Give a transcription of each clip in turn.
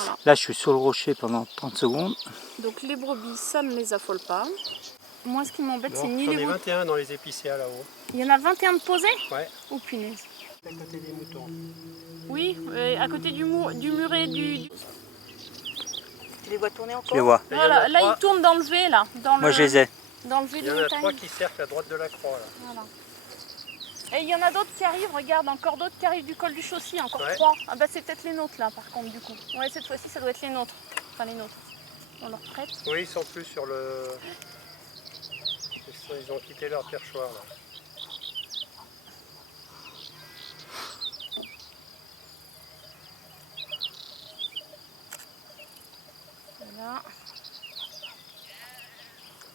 Voilà. Là, je suis sur le rocher pendant 30 secondes. Donc les brebis, ça ne les affole pas. Moi, ce qui m'embête, c'est ni J'en les ai moutons. 21 dans les épicéas là-haut. Il y en a 21 de posés? Ouais. Oh punaise. À côté des moutons. Oui, à côté du muret du... Tu les vois tourner encore? Je les vois. Voilà, là ils tournent dans le V, là. Moi, je les ai. Dans le V Il de y en a montagne. 3 qui cerclent à droite de la croix là. Voilà. Et il y en a d'autres qui arrivent, regarde, encore d'autres qui arrivent du col du Chaussy, encore Ouais. 3. Ah bah c'est peut-être les nôtres là par contre du coup. Ouais, cette fois-ci ça doit être les nôtres. Enfin les nôtres. On leur prête. Oui, ils sont plus sur le... Ils ont quitté leur perchoir là. Voilà.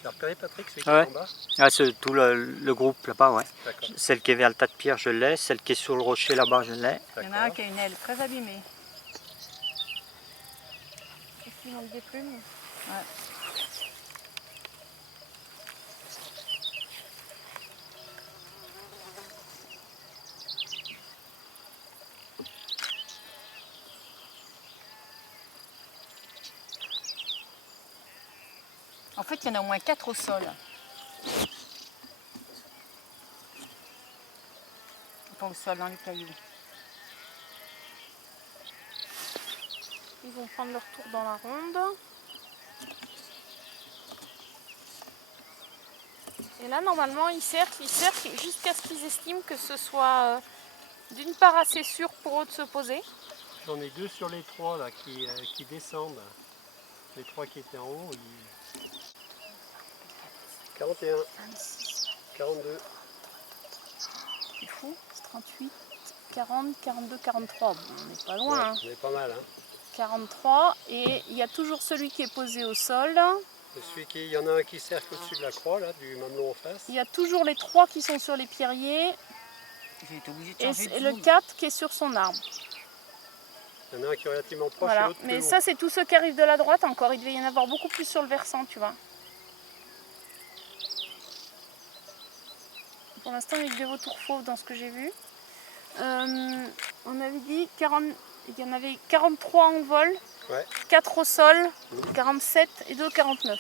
Tu as repéré Patrick, celui qui Ouais. est en bas? Ah, c'est tout le groupe là-bas, ouais. D'accord. Celle qui est vers le tas de pierres, je l'ai. Celle qui est sur le rocher là-bas, je l'ai. Il y en a un qui a une aile très abîmée. Ici dans le déplume. Ouais. En fait, il y en a au moins 4 au sol. Pas au sol, dans les cailloux. Ils vont prendre leur tour dans la ronde. Et là normalement ils cerclent jusqu'à ce qu'ils estiment que ce soit d'une part assez sûr pour eux de se poser. J'en ai 2 sur les 3 là qui descendent. Les 3 qui étaient en haut, ils... 41, 42. C'est fou, c'est 38, 40, 42, 43. Bon, on n'est pas loin. Ouais, Hein. on est pas mal. Hein. 43 et il y a toujours celui qui est posé au sol. Il y en a un qui cercle au-dessus de la croix là, du mamelon en face. Il y a toujours les 3 qui sont sur les pierriers J'ai été obligée de et, changer de et le zoom. 4 qui est sur son arbre. Il y en a un qui est relativement proche et Voilà. l'autre plus Mais haut. ça c'est tous ceux qui arrivent de la droite encore. Il devait y en avoir beaucoup plus sur le versant, tu vois. Pour l'instant, il y a des vautours fauves dans ce que j'ai vu. On avait dit 40, il y en avait 43 en vol, Ouais. 4 au sol, 47 et 2 49.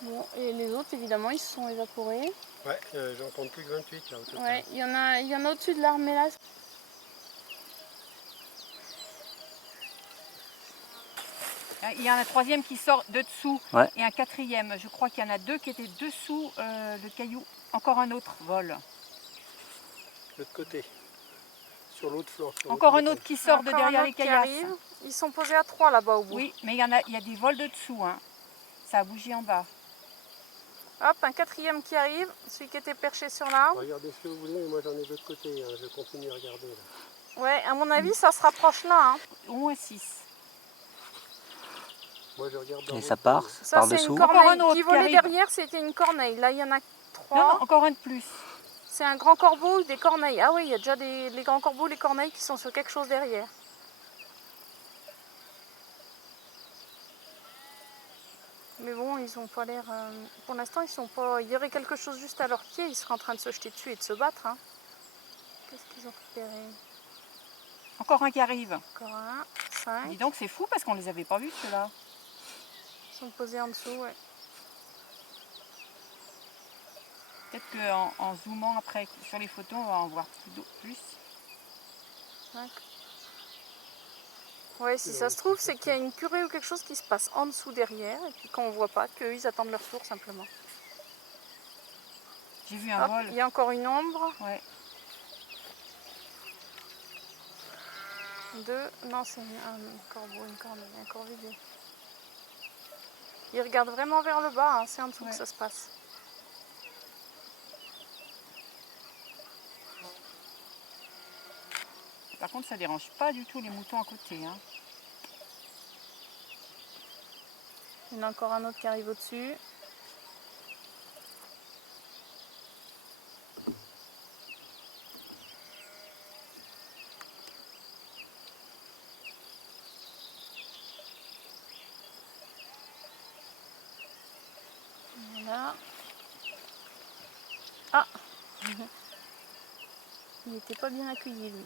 Bon, et les autres, évidemment, ils se sont évaporés. Ouais, j'en compte plus que 28 là au total. Ouais, il y en a au-dessus de l'arbre, mais là... Il y en a un troisième qui sort de dessous Ouais. et un quatrième. Je crois qu'il y en a 2 qui étaient dessous le caillou. Encore un autre vol. L'autre côté, sur l'autre flanc. sur Encore l'autre un autre qui sort de Encore un derrière autre les qui caillasses. arrive. Ils sont posés à 3 là-bas au bout. Oui, mais il y a des vols de dessous. Hein. Ça a bougé en bas. Hop, un quatrième qui arrive, celui qui était perché sur l'arbre. Regardez ce que vous voulez, mais moi j'en ai de l'autre côté, hein. Je continue à regarder là. Ouais, à mon avis, ça se rapproche là. Hein. Au moins 6. Moi je regarde dans Et l'autre ça part, côté. Ça, par c'est dessous. une Encore corneille. un autre Qui qui volait arrive. derrière, c'était une corneille. Là, il y en a 3. Non, non, encore un de plus. C'est un grand corbeau, des corneilles. Ah oui, il y a déjà les grands corbeaux, les corneilles qui sont sur quelque chose derrière. Mais bon, ils ont pas l'air... pour l'instant, ils sont pas... Il y aurait quelque chose juste à leurs pieds, ils seraient en train de se jeter dessus et de se battre. Hein. Qu'est-ce qu'ils ont repéré? Encore un qui arrive. Encore un, 5. Dis donc, c'est fou parce qu'on les avait pas vus ceux-là. Ils sont posés en dessous, ouais. Peut-être qu'en zoomant après sur les photos, on va en voir plus. 5. Ouais, si ça se trouve, c'est qu'il y a une purée ou quelque chose qui se passe en dessous derrière, et puis qu'on voit pas, qu'eux, ils attendent leur tour simplement. J'ai vu un Hop, vol. il y a encore une ombre. Ouais. 2. Non, c'est un corbeau, une corneille, un corvidé. Ils regardent vraiment vers le bas, hein, c'est en dessous Ouais. que ça se passe. Par contre, ça dérange pas du tout les moutons à côté. Hein. Il y en a encore un autre qui arrive au-dessus. Voilà. Ah il n'était pas bien accueilli lui.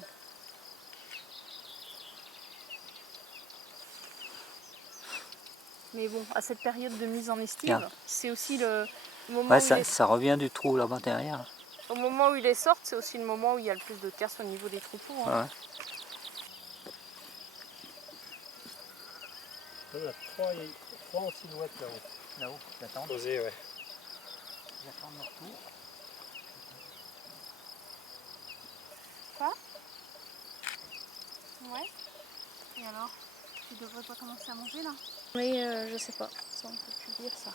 Mais bon, à cette période de mise en estive, Bien. c'est aussi le moment Ouais, où ça revient du trou là-bas derrière. au moment où ils les sortent, c'est aussi le moment où il y a le plus de casse au niveau des troupeaux. Hein. Ouais. Il y en a trois en silhouette là-haut. Là-haut, j'attends. Posés, ouais. J'attends leur tour. Quoi? Ouais. Et alors? Tu devrais pas commencer à manger là? Oui, je sais pas. Ça, on peut plus dire ça.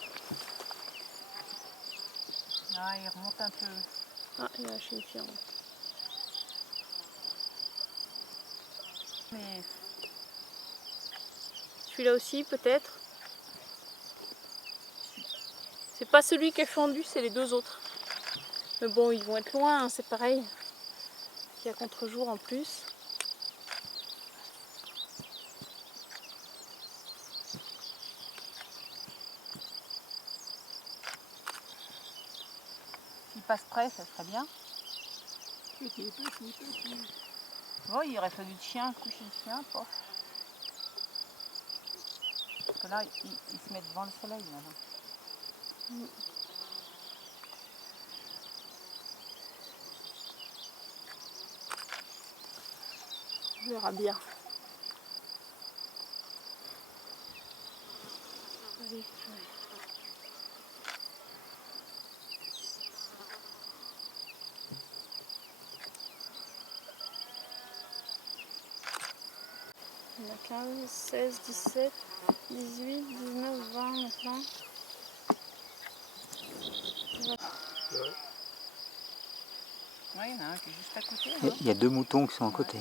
Ah, il remonte un peu. Ah, il a lâché une firme. Mais Celui-là aussi, peut-être. C'est pas celui qui est fendu, c'est les deux autres. Mais bon, ils vont être loin, hein, c'est pareil. Il y a contre-jour en plus. s'il passe près, ça serait bien. Bon, il aurait fallu le chien, coucher le chien, pof. Parce que là, il se met devant le soleil maintenant. On verra bien. Allez, il y en a 15, 16, 17, 18, 19, 20 maintenant. Ouais, il y en a un qui est juste à côté. Il y a deux moutons qui sont à Ouais. côté.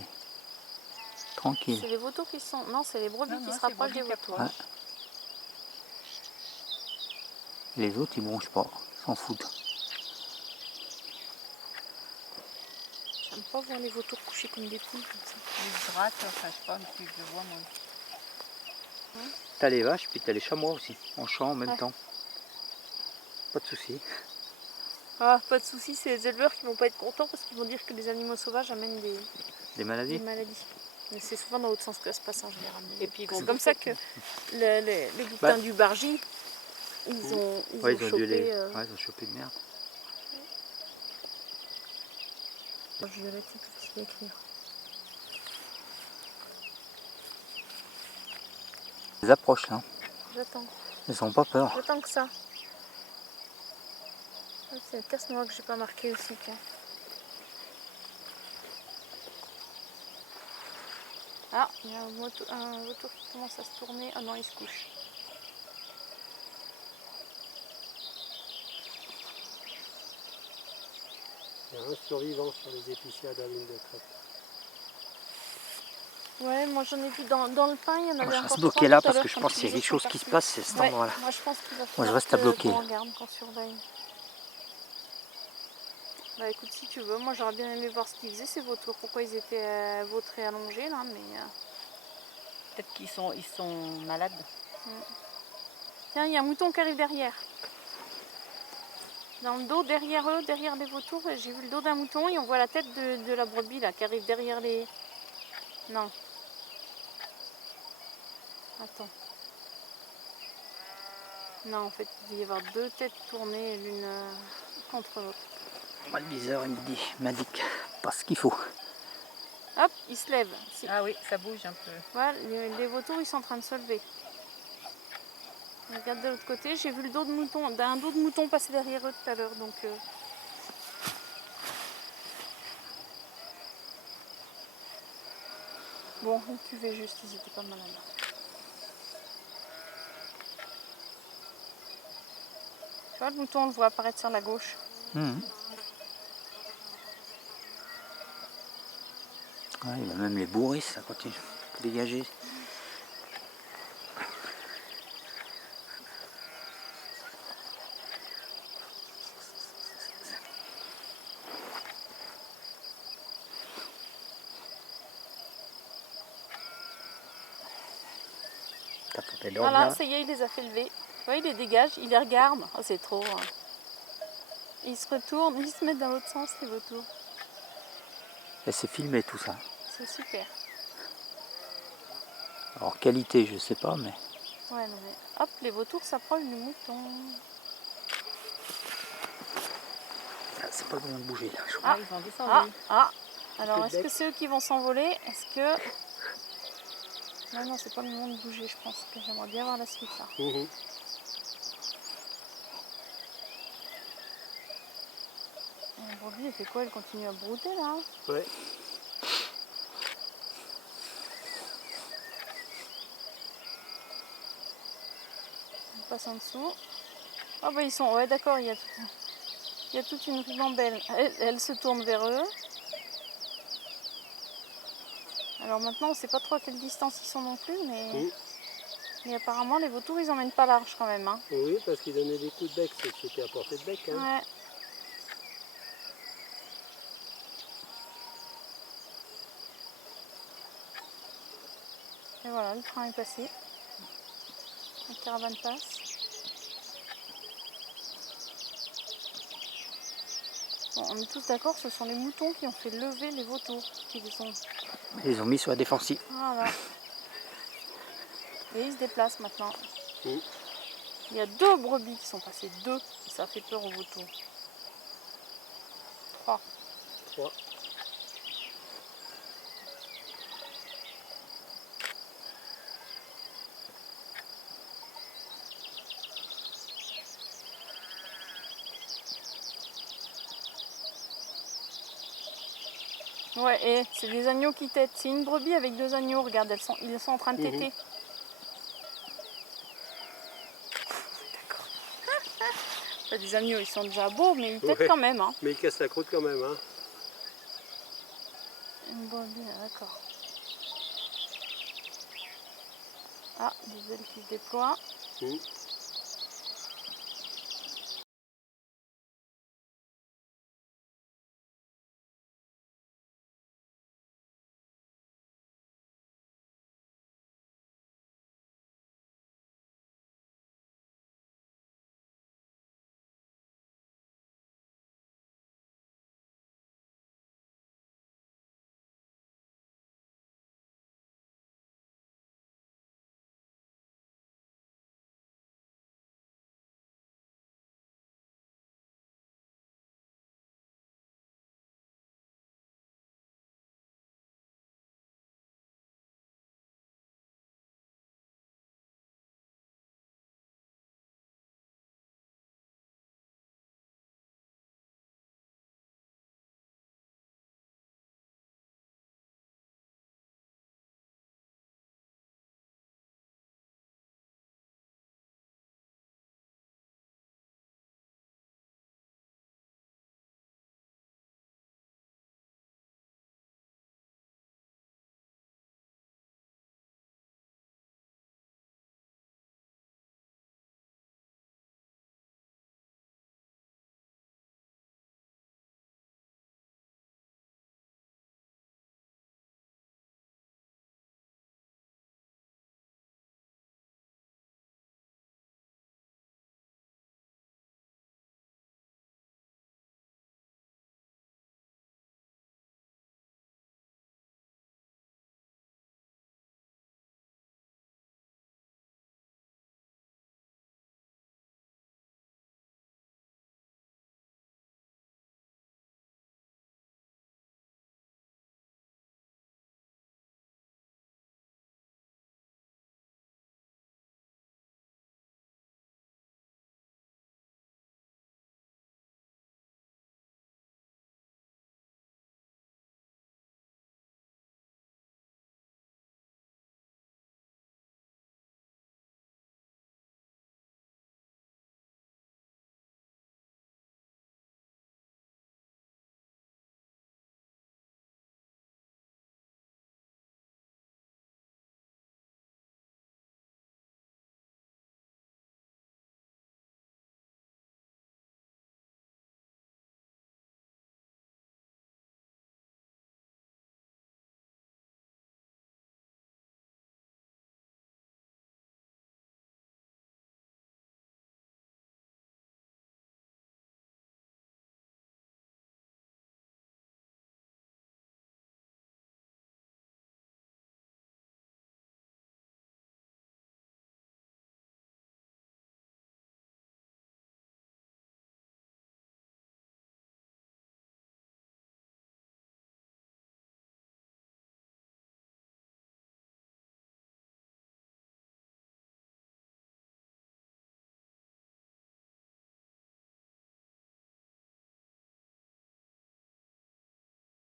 Tranquille. C'est les vautours qui sont... Non, c'est les brebis Non, qui non, se c'est rapprochent des brebis qui vautours. approchent. Les autres, ils bronchent pas. Ils s'en foutent. J'aime pas voir les vautours couchés comme des poules comme ça. Ils se grattent, enfin, je sais pas, depuis que je vois moi. T'as les vaches, puis t'as les chamois aussi. En champ en même Ouais. temps. Pas de souci. Ah, pas de soucis, c'est les éleveurs qui vont pas être contents parce qu'ils vont dire que les animaux sauvages amènent Des des maladies. maladies. Mais c'est souvent dans l'autre sens que ça se passe en général. Et puis, ils vont c'est comme ça que les bouquetins Bah. du Bargy, ils ont Ouais, ils ont chopé... dû les... Ouais, ils ont chopé de merde. Violette, c'est tout petit à écrire. Ils approchent là. J'attends. Ils ont pas peur. J'attends que ça. Ah, c'est le casse-noix que j'ai pas marqué aussi. Tiens. Ah, il y a un vautour qui commence à se tourner. Ah non, il se couche. Il y a un survivant sur les épicéas d'Aline de Crête. Ouais, moi j'en ai vu dans le pain, il y en avait Moi, je encore reste 3 bloqué là tout à parce l'heure que je quand pense qu'il y a les quelque autres chose sont qui se partis. passe, c'est cet Ouais, endroit-là. moi je pense qu'il va je falloir reste à bloquer. qu'on regarde, qu'on surveille. Bah écoute, si tu veux, moi j'aurais bien aimé voir ce qu'ils faisaient ces vautours, pourquoi ils étaient vautrés allongés là, mais... Peut-être qu'ils sont malades. Tiens, il y a un mouton qui arrive derrière. Dans le dos, derrière eux, derrière les vautours, j'ai vu le dos d'un mouton et on voit la tête de la brebis là, qui arrive derrière les... Non. Attends. Non, en fait, il doit y avoir deux têtes tournées l'une contre l'autre. Moi, le viseur, il m'a dit pas ce qu'il faut. Hop, il se lève. Ah oui, ça bouge un peu. Voilà, les vautours, ils sont en train de se lever. Regarde de l'autre côté, j'ai vu le dos de mouton, d'un dos de mouton passer derrière eux tout à l'heure, donc... Bon, une cuvée juste, ils étaient pas malades. Tu vois, le mouton, on le voit apparaître sur la gauche. Ouais, il y a même les bourris, ça continue à dégager. T'as fait dormir. Voilà, ça y est, il les a fait lever. Tu vois, il les dégage, il les regarde. Oh, c'est trop. Hein. Ils se retournent, ils se mettent dans l'autre sens, les vautours. Et c'est filmé tout ça. C'est super. Alors qualité, je sais pas, mais... Ouais, non mais hop, les vautours s'approchent du mouton. Ah, c'est pas le moment de bouger là, je crois. Ah, ils vont descendre. Alors peu est-ce de que c'est eux qui vont s'envoler? Est-ce que... Non, non, c'est pas le moment de bouger, je pense que j'aimerais bien voir la suite là. Mhm. Et la brebis, elle fait quoi? Elle continue à brouter là? Ouais. On passe en dessous. Ah bah ils sont... Ouais d'accord, il y a toute une ribambelle. Elle se tourne vers eux. Alors maintenant, on sait pas trop à quelle distance ils sont non plus, mais... Mhm. Mais apparemment, les vautours, ils emmènent pas large quand même. Hein. Oui, parce qu'ils donnaient des coups de bec, c'est que c'était à portée de bec. Hein. Ouais. Et voilà, le train est passé. La caravane passe. Bon, on est tous d'accord, ce sont les moutons qui ont fait lever les vautours. Qui les ont... Ils ont mis sur la défensive. Voilà. Et ils se déplacent maintenant. Mhm. Il y a 2 brebis qui sont passées. 2. Et ça fait peur aux vautours. 3. 3. Ouais, et c'est des agneaux qui têtent. C'est une brebis avec 2 agneaux. Regarde, ils sont en train de téter. D'accord. Les agneaux, ils sont déjà beaux, mais ils têtent Ouais. quand même. Hein. Mais ils cassent la croûte quand même. Hein. Une brebis, d'accord. Ah, des ailes qui se déploient. Mhm.